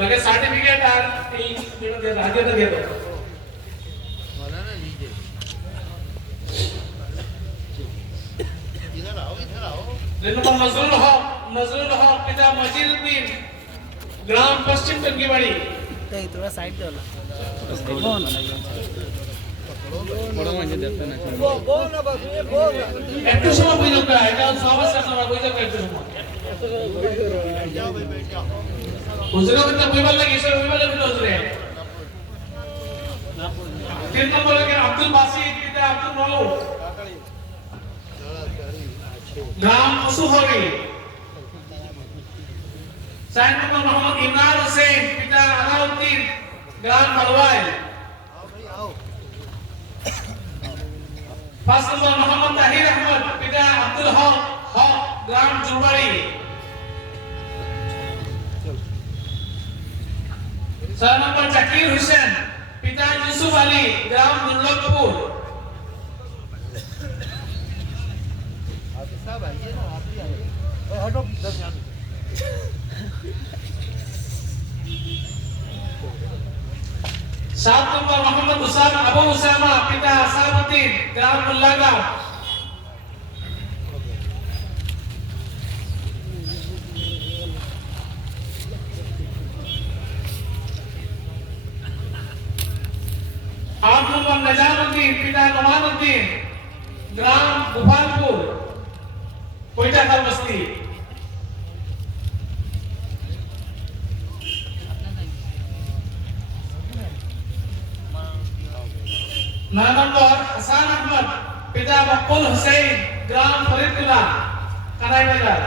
लगे सर्टिफिकेट আর এই যেটা দিয়ে হাদিয়াটা দিয়ে দাও বলা না নিজে इधर आओ लेकिन नजरुल हक पिता मजीदुद्दीन ग्राम पश्चिम टंकीबाड़ी তাই তোরা সাইড দাও না বড় মাঝে দেখতে না একটু সময় বুঝো কা এটা সবার সাথে আমরা বুঝো কা একটু সময় जाओ भाई बैठ जाओ হুজুরে তো বুঝবার লাগে ঈশ্বর বুঝবার লাগে হুজুরে 3 নম্বর লাগে আব্দুল বাসিত পিতা আব্দুল মাউদ ग्राम उसुहरी 4 नंबर मोहम्मद इमरान हुसैन पिता अलाउद्दीन ग्राम मलवाई आओ भाई आओ 5 नंबर मोहम्मद ताहिर अहमद पिता अब्दुल हक ग्राम जुबाड़ी 6 नंबर जकीर हुसैन पिता यूसुफ अली ग्राम दुर्लभपुर साहब आइए ना आप भी आइए ओए हटो इधर ध्यान 7 नंबर मोहम्मद उसामा अबू उसामा पिता असाबुद्दीन ग्राम मुल्लागा 8 नंबर निजामुद्दीन पिता नवानुद्दीन ग्राम गोपालपुर कोयटा का बस्ती 9 नंबर हसन अहमद पिता मकबूल हुसैन ग्राम फरीदुल्लाह कनाई बाजार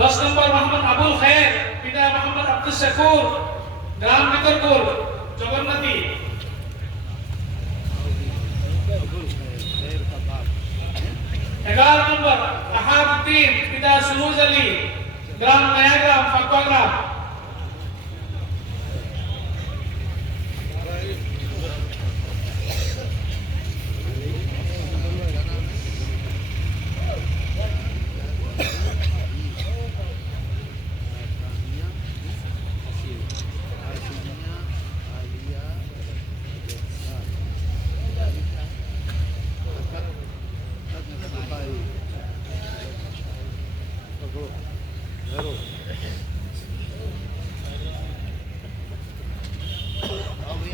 10 नंबर मोहम्मद अबुल खैर पिता मोहम्मद अब्दुल शकूर ग्राम बितरपुर जगन्नाथी 11 नंबर अहादुद्दीन पिता सुनूज अली ग्राम नया ग्राम फकवा ग्राम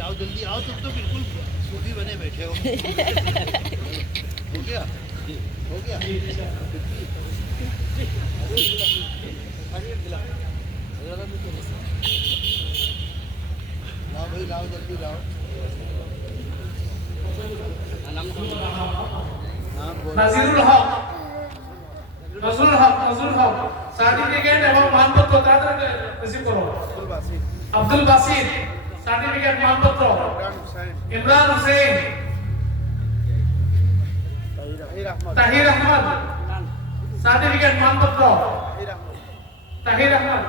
आओ जल्दी आओ तुम तो बिल्कुल सूफी बने बैठे हो गया हो गया लाओ भाई लाओ जल्दी लाओ नजीरुल हक सर्टिफिकेट एवं मानपत्र ताদের রিসিভ করো আব্দুল বাসিত सर्टिफिकेट मानपत्र इमरान हुसैन ताहिर अहमद सर्टिफिकेट मानपत्र ताहिर अहमद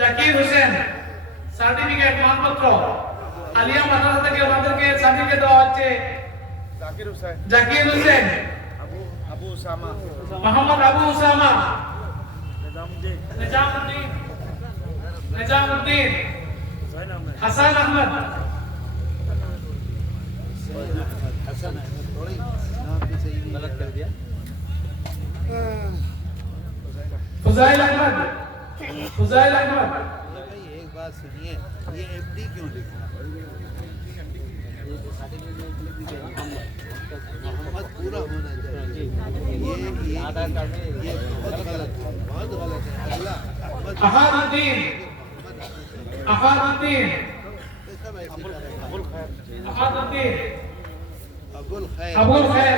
জাকির হোসেন সার্টিফিকেট মানপত্র আলিয়া মাদ্রাসা থেকে আমাদেরকে সার্টিফিকেট দেওয়া হচ্ছে জাকির হোসেন अबू उसामा मोहम्मद अबू उसामा निजामुद्दीन हसन अहमद हसन थोड़ी नाम भी सही गलत कर दिया फुजाइल अहमद भाई एक बात सुनिए ये एमडी क्यों लिखा मोहम्मद पूरा होना चाहिए ये आधार कार्ड में ये बहुत गलत है अगला अहादुद्दीन अबुल खैर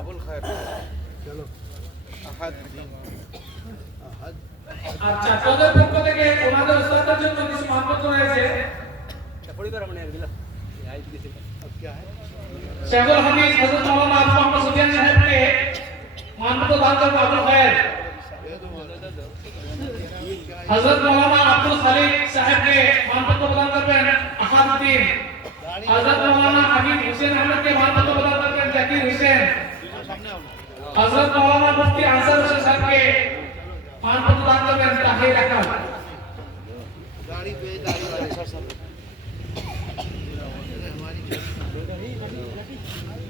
अबुल खैर चलो अहद আচ্ছা তোদের পক্ষ থেকে ওনাদের উস্তাদের জন্য কিছু মানপত্র রয়েছে পরিবার মানে আর গিলা अब क्या है शेखुल हदीस हजरत मौलाना अबू मोहम्मद सुफियान साहब के मानपत्र दान कर अब्दुल खैर ये तो ये क्या है हजरत मौलाना अब्दुल खालिक साहब के मानपत्र प्रदान करবেন अहादुद्दीन हजरत मौलाना हबीब हुसैन अहमद के मानपत्र प्रदान करবেন জাকির हुसैन सामने आओ हजरत मौलाना मुफ्ती आंसर हुसैन साहब के मानपत्र दान करবেন ताहिर अकल गाड़ी पे गाड़ी वाले सर हमारी